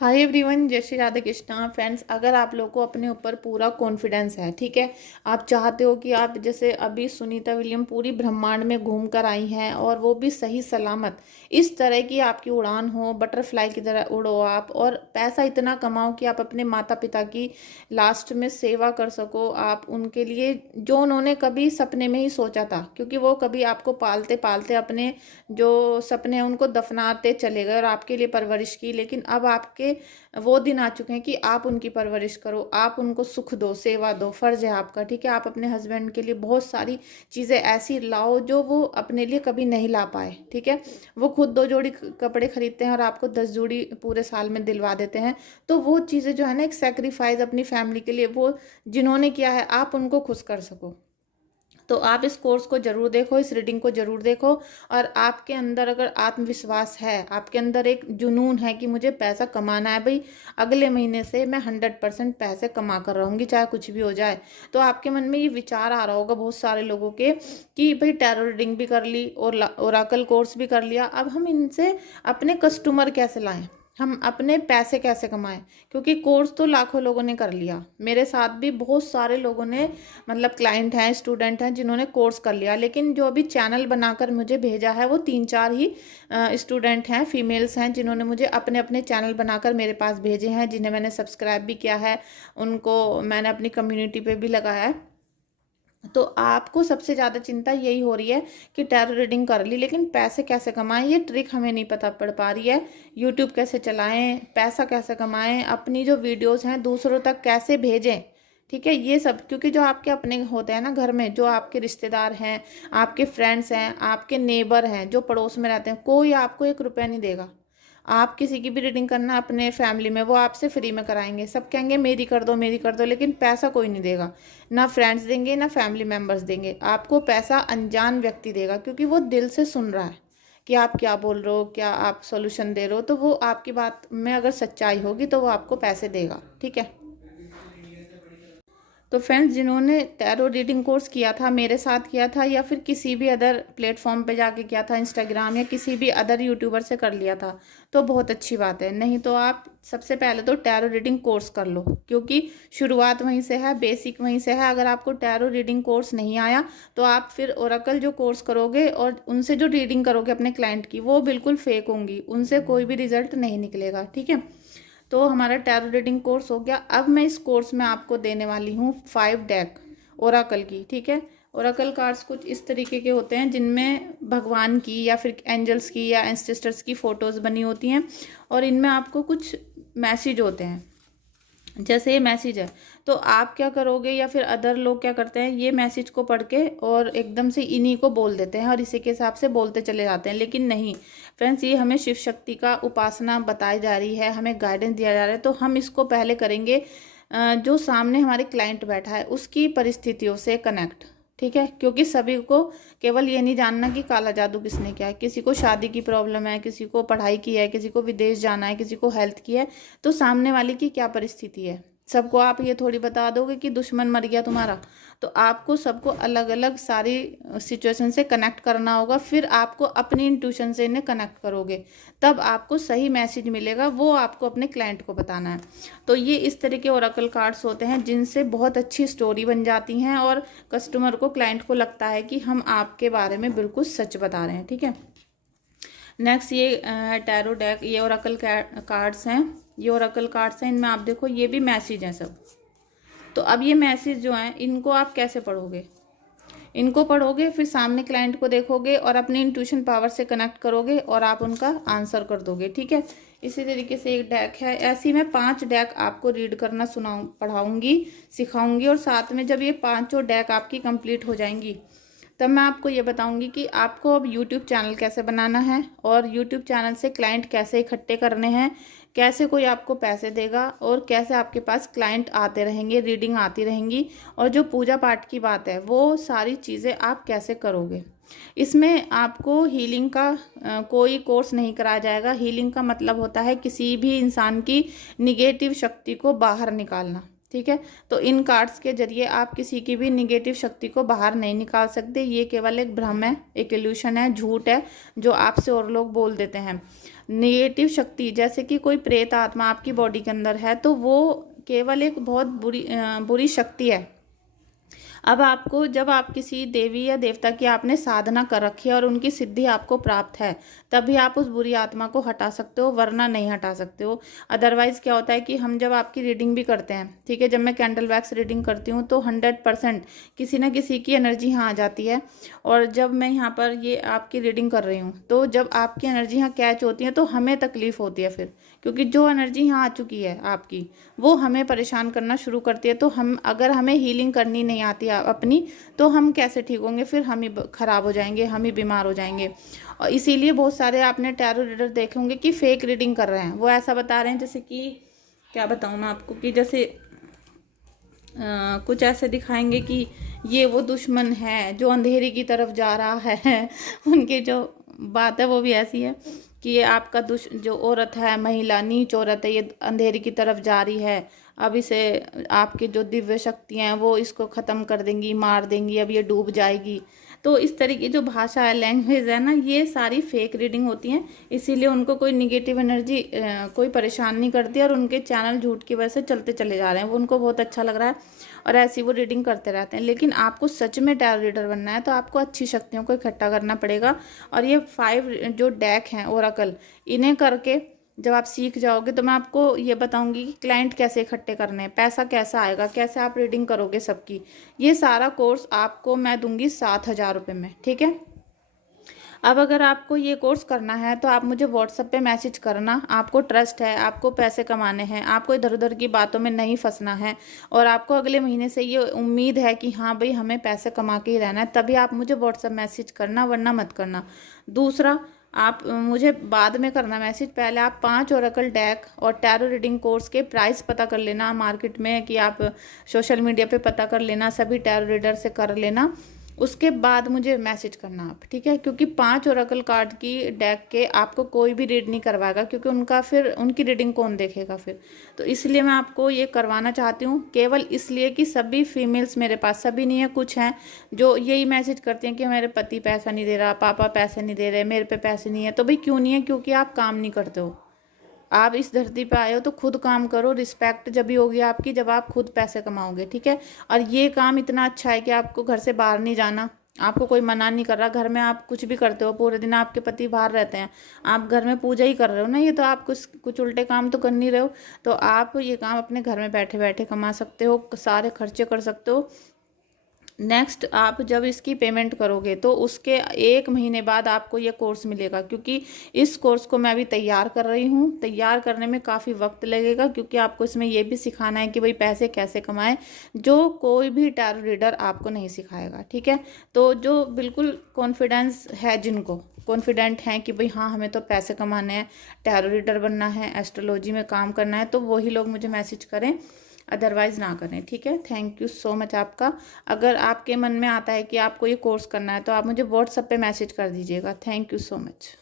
Hi everyone, जय Shri Radhe Krishna. Friends, अगर आप लोगों को अपने ऊपर पूरा कॉन्फिडेंस है, ठीक है, आप चाहते हो कि आप जैसे अभी सुनीता विलियम पूरी ब्रह्मांड में घूम कर आई हैं और वो भी सही सलामत, इस तरह की आपकी उड़ान हो, बटरफ्लाई की तरह उड़ो आप और पैसा इतना कमाओ कि आप अपने माता पिता की लास्ट में सेवा कर सको। आप उनके लिए जो उन्होंने कभी सपने में ही सोचा था, क्योंकि वो कभी आपको पालते पालते अपने जो सपने हैं उनको दफनाते चले गए और आपके लिए परवरिश की, लेकिन अब आपके वो दिन आ चुके हैं कि आप उनकी परवरिश करो, आप उनको सुख दो, सेवा दो, फर्ज है आपका। ठीक है, आप अपने हस्बैंड के लिए बहुत सारी चीज़ें ऐसी लाओ जो वो अपने लिए कभी नहीं ला पाए। ठीक है, वो खुद 2 जोड़ी कपड़े खरीदते हैं और आपको 10 जोड़ी पूरे साल में दिलवा देते हैं। तो वो चीज़ें जो है ना, एक सेक्रीफाइस अपनी फैमिली के लिए वो जिन्होंने किया है, आप उनको खुश कर सको। तो आप इस कोर्स को जरूर देखो, इस रीडिंग को जरूर देखो। और आपके अंदर अगर आत्मविश्वास है, आपके अंदर एक जुनून है कि मुझे पैसा कमाना है, भाई अगले महीने से मैं 100% पैसे कमा कर रहूँगी चाहे कुछ भी हो जाए, तो आपके मन में ये विचार आ रहा होगा बहुत सारे लोगों के कि भाई टैरो रीडिंग भी कर ली और ओराकल कोर्स भी कर लिया, अब हम इनसे अपने कस्टमर कैसे लाएं, हम अपने पैसे कैसे कमाएं। क्योंकि कोर्स तो लाखों लोगों ने कर लिया, मेरे साथ भी बहुत सारे लोगों ने, मतलब क्लाइंट हैं, स्टूडेंट हैं जिन्होंने कोर्स कर लिया, लेकिन जो अभी चैनल बनाकर मुझे भेजा है वो 3-4 ही स्टूडेंट हैं, फीमेल्स हैं, जिन्होंने मुझे अपने अपने चैनल बनाकर मेरे पास भेजे हैं, जिन्हें मैंने सब्सक्राइब भी किया है, उनको मैंने अपनी कम्युनिटी पे भी लगाया है। तो आपको सबसे ज़्यादा चिंता यही हो रही है कि टैरो रीडिंग कर ली, लेकिन पैसे कैसे कमाएं, ये ट्रिक हमें नहीं पता पड़ पा रही है। यूट्यूब कैसे चलाएं, पैसा कैसे कमाएं, अपनी जो वीडियोस हैं दूसरों तक कैसे भेजें। ठीक है, ये सब क्योंकि जो आपके अपने होते हैं ना घर में, जो आपके रिश्तेदार हैं, आपके फ्रेंड्स हैं, आपके नेबर हैं, जो पड़ोस में रहते हैं, कोई आपको 1 रुपया नहीं देगा। आप किसी की भी रीडिंग करना अपने फैमिली में, वो आपसे फ्री में कराएंगे, सब कहेंगे मेरी कर दो मेरी कर दो, लेकिन पैसा कोई नहीं देगा। ना फ्रेंड्स देंगे ना फैमिली मेम्बर्स देंगे, आपको पैसा अनजान व्यक्ति देगा, क्योंकि वो दिल से सुन रहा है कि आप क्या बोल रहे हो, क्या आप सोल्यूशन दे रहे हो, तो वो आपकी बात में अगर सच्चाई होगी तो वो आपको पैसे देगा। ठीक है, तो फ्रेंड्स, जिन्होंने टैरो रीडिंग कोर्स किया था, मेरे साथ किया था या फिर किसी भी अदर प्लेटफॉर्म पे जाके किया था, इंस्टाग्राम या किसी भी अदर यूट्यूबर से कर लिया था, तो बहुत अच्छी बात है। नहीं तो आप सबसे पहले तो टैरो रीडिंग कोर्स कर लो, क्योंकि शुरुआत वहीं से है, बेसिक वहीं से है। अगर आपको टैरो रीडिंग कोर्स नहीं आया तो आप फिर ओरेकल जो कोर्स करोगे और उनसे जो रीडिंग करोगे अपने क्लाइंट की, वो बिल्कुल फेक होंगी, उनसे कोई भी रिजल्ट नहीं निकलेगा। ठीक है, तो हमारा टैरो रीडिंग कोर्स हो गया। अब मैं इस कोर्स में आपको देने वाली हूँ 5 डेक ओराकल की। ठीक है, ओराकल कार्ड्स कुछ इस तरीके के होते हैं जिनमें भगवान की या फिर एंजल्स की या एंसेस्टर्स की फ़ोटोज़ बनी होती हैं, और इनमें आपको कुछ मैसेज होते हैं। जैसे ये मैसेज है, तो आप क्या करोगे या फिर अदर लोग क्या करते हैं, ये मैसेज को पढ़ के और एकदम से इन्हीं को बोल देते हैं और इसी के हिसाब से बोलते चले जाते हैं। लेकिन नहीं फ्रेंड्स, ये हमें शिव शक्ति का उपासना बताई जा रही है, हमें गाइडेंस दिया जा रहा है। तो हम इसको पहले करेंगे जो सामने हमारे क्लाइंट बैठा है उसकी परिस्थितियों से कनेक्ट। ठीक है, क्योंकि सभी को केवल ये नहीं जानना कि काला जादू किसने किया है। किसी को शादी की प्रॉब्लम है, किसी को पढ़ाई की है, किसी को विदेश जाना है, किसी को हेल्थ की है, तो सामने वाले की क्या परिस्थिति है, सबको आप ये थोड़ी बता दोगे कि दुश्मन मर गया तुम्हारा। तो आपको सबको अलग अलग सारी सिचुएशन से कनेक्ट करना होगा, फिर आपको अपनी इंट्यूशन से इन्हें कनेक्ट करोगे, तब आपको सही मैसेज मिलेगा, वो आपको अपने क्लाइंट को बताना है। तो ये इस तरह के ओरेकल कार्ड्स होते हैं जिनसे बहुत अच्छी स्टोरी बन जाती हैं और कस्टमर को, क्लाइंट को लगता है कि हम आपके बारे में बिल्कुल सच बता रहे हैं। ठीक है, नेक्स्ट ये टैरो डेक, ये ओरेकल कार्ड्स हैं, ये ओरेकल कार्ड्स हैं, इनमें आप देखो ये भी मैसेज हैं सब। तो अब ये मैसेज जो हैं इनको आप कैसे पढ़ोगे, इनको पढ़ोगे फिर सामने क्लाइंट को देखोगे और अपनी इंट्यूशन पावर से कनेक्ट करोगे और आप उनका आंसर कर दोगे। ठीक है, इसी तरीके से एक डेक है, ऐसी मैं 5 डेक आपको रीड करना पढ़ाऊंगी, सिखाऊंगी, और साथ में जब ये 5 डेक आपकी कंप्लीट हो जाएंगी तब मैं आपको ये बताऊंगी कि आपको अब यूट्यूब चैनल कैसे बनाना है और यूट्यूब चैनल से क्लाइंट कैसे इकट्ठे करने हैं, कैसे कोई आपको पैसे देगा और कैसे आपके पास क्लाइंट आते रहेंगे, रीडिंग आती रहेंगी, और जो पूजा पाठ की बात है वो सारी चीज़ें आप कैसे करोगे। इसमें आपको हीलिंग का कोई कोर्स नहीं कराया जाएगा। हीलिंग का मतलब होता है किसी भी इंसान की निगेटिव शक्ति को बाहर निकालना। ठीक है, तो इन कार्ड्स के जरिए आप किसी की भी निगेटिव शक्ति को बाहर नहीं निकाल सकते। ये केवल एक भ्रम है, एक इल्यूशन है, झूठ है जो आपसे और लोग बोल देते हैं। नेगेटिव शक्ति, जैसे कि कोई प्रेत आत्मा आपकी बॉडी के अंदर है, तो वो केवल एक बहुत बुरी शक्ति है। अब आपको, जब आप किसी देवी या देवता की आपने साधना कर रखी है और उनकी सिद्धि आपको प्राप्त है, तभी आप उस बुरी आत्मा को हटा सकते हो, वरना नहीं हटा सकते हो। अदरवाइज क्या होता है कि हम जब आपकी रीडिंग भी करते हैं, ठीक है, जब मैं कैंडल वैक्स रीडिंग करती हूँ तो 100% किसी न किसी की एनर्जी यहाँ आ जाती है। और जब मैं यहाँ पर ये आपकी रीडिंग कर रही हूँ, तो जब आपकी एनर्जी यहाँ कैच होती है तो हमें तकलीफ होती है फिर, क्योंकि जो एनर्जी यहाँ आ चुकी है आपकी, वो हमें परेशान करना शुरू करती है। तो हम, अगर हमें हीलिंग करनी नहीं आती अपनी, तो हम कैसे ठीक होंगे? फिर हम ही खराब हो जाएंगे, हम ही बीमार हो जाएंगे। और इसीलिए बहुत सारे आपने टैरो रीडर देखे होंगे कि फेक रीडिंग कर रहे हैं। वो ऐसा बता रहे हैं, जैसे कि क्या बताऊँ मैं आपको, कि जैसे कुछ ऐसे दिखाएंगे कि ये वो दुश्मन है जो अंधेरे की तरफ जा रहा है उनकी जो बात है वो भी ऐसी है कि ये आपका जो औरत है, महिला नीच औरत है, ये अंधेरे की तरफ जा रही है, अब इसे आपकी जो दिव्य शक्तियाँ हैं वो इसको ख़त्म कर देंगी, मार देंगी, अब ये डूब जाएगी। तो इस तरह की जो भाषा है, लैंग्वेज है ना, ये सारी फेक रीडिंग होती हैं। इसीलिए उनको कोई निगेटिव एनर्जी कोई परेशान नहीं करती, और उनके चैनल झूठ की वजह से चलते चले जा रहे हैं। वो उनको बहुत अच्छा लग रहा है और ऐसी वो रीडिंग करते रहते हैं। लेकिन आपको सच में टैरो रीडर बनना है तो आपको अच्छी शक्तियों को इकट्ठा करना पड़ेगा। और ये 5 जो डेक हैं ओरेकल, इन्हें करके जब आप सीख जाओगे तो मैं आपको ये बताऊंगी कि क्लाइंट कैसे इकट्ठे करने हैं, पैसा कैसा आएगा, कैसे आप रीडिंग करोगे सबकी। ये सारा कोर्स आपको मैं दूंगी 7,000 रुपये में, ठीक है। अब अगर आपको ये कोर्स करना है तो आप मुझे व्हाट्सएप पे मैसेज करना। आपको ट्रस्ट है, आपको पैसे कमाने हैं, आपको इधर उधर की बातों में नहीं फंसना है, और आपको अगले महीने से ये उम्मीद है कि हाँ भाई हमें पैसे कमा के ही रहना है, तभी आप मुझे व्हाट्सएप मैसेज करना, वरना मत करना। दूसरा, आप मुझे बाद में करना मैसेज, पहले आप 5 ओरेकल डेक और टैरो रीडिंग कोर्स के प्राइस पता कर लेना मार्केट में, कि आप सोशल मीडिया पे पता कर लेना, सभी टैरो रीडर से कर लेना, उसके बाद मुझे मैसेज करना आप, ठीक है। क्योंकि 5 ओरेकल कार्ड की डेक के आपको कोई भी रीड नहीं करवाएगा, क्योंकि उनका फिर उनकी रीडिंग कौन देखेगा फिर। तो इसलिए मैं आपको ये करवाना चाहती हूँ, केवल इसलिए कि सभी फीमेल्स मेरे पास, सभी नहीं है, कुछ हैं जो यही मैसेज करते हैं कि मेरे पति पैसा नहीं दे रहा, पापा पैसे नहीं दे रहे, मेरे पे पैसे नहीं है। तो भाई क्यों नहीं है? क्योंकि आप काम नहीं करते हो। आप इस धरती पे आए हो तो खुद काम करो। रिस्पेक्ट जब भी होगी आपकी जब आप खुद पैसे कमाओगे, ठीक है। और ये काम इतना अच्छा है कि आपको घर से बाहर नहीं जाना, आपको कोई मना नहीं कर रहा। घर में आप कुछ भी करते हो, पूरे दिन आपके पति बाहर रहते हैं, आप घर में पूजा ही कर रहे हो ना, ये तो आप कुछ उल्टे काम तो कर नहीं रहे हो। तो आप ये काम अपने घर में बैठे बैठे कमा सकते हो, सारे खर्चे कर सकते हो। नेक्स्ट, आप जब इसकी पेमेंट करोगे तो उसके 1 महीने बाद आपको ये कोर्स मिलेगा, क्योंकि इस कोर्स को मैं अभी तैयार कर रही हूँ। तैयार करने में काफ़ी वक्त लगेगा, क्योंकि आपको इसमें ये भी सिखाना है कि भाई पैसे कैसे कमाएं, जो कोई भी टैरो रीडर आपको नहीं सिखाएगा, ठीक है। तो जो बिल्कुल कॉन्फिडेंस है, जिनको कॉन्फिडेंट हैं कि भाई हाँ हमें तो पैसे कमाने हैं, टैरो रीडर बनना है, एस्ट्रोलॉजी में काम करना है, तो वही लोग मुझे मैसेज करें, अदरवाइज ना करें, ठीक है। थैंक यू सो मच आपका। अगर आपके मन में आता है कि आपको ये कोर्स करना है तो आप मुझे व्हाट्सएप पे मैसेज कर दीजिएगा। Thank you so much.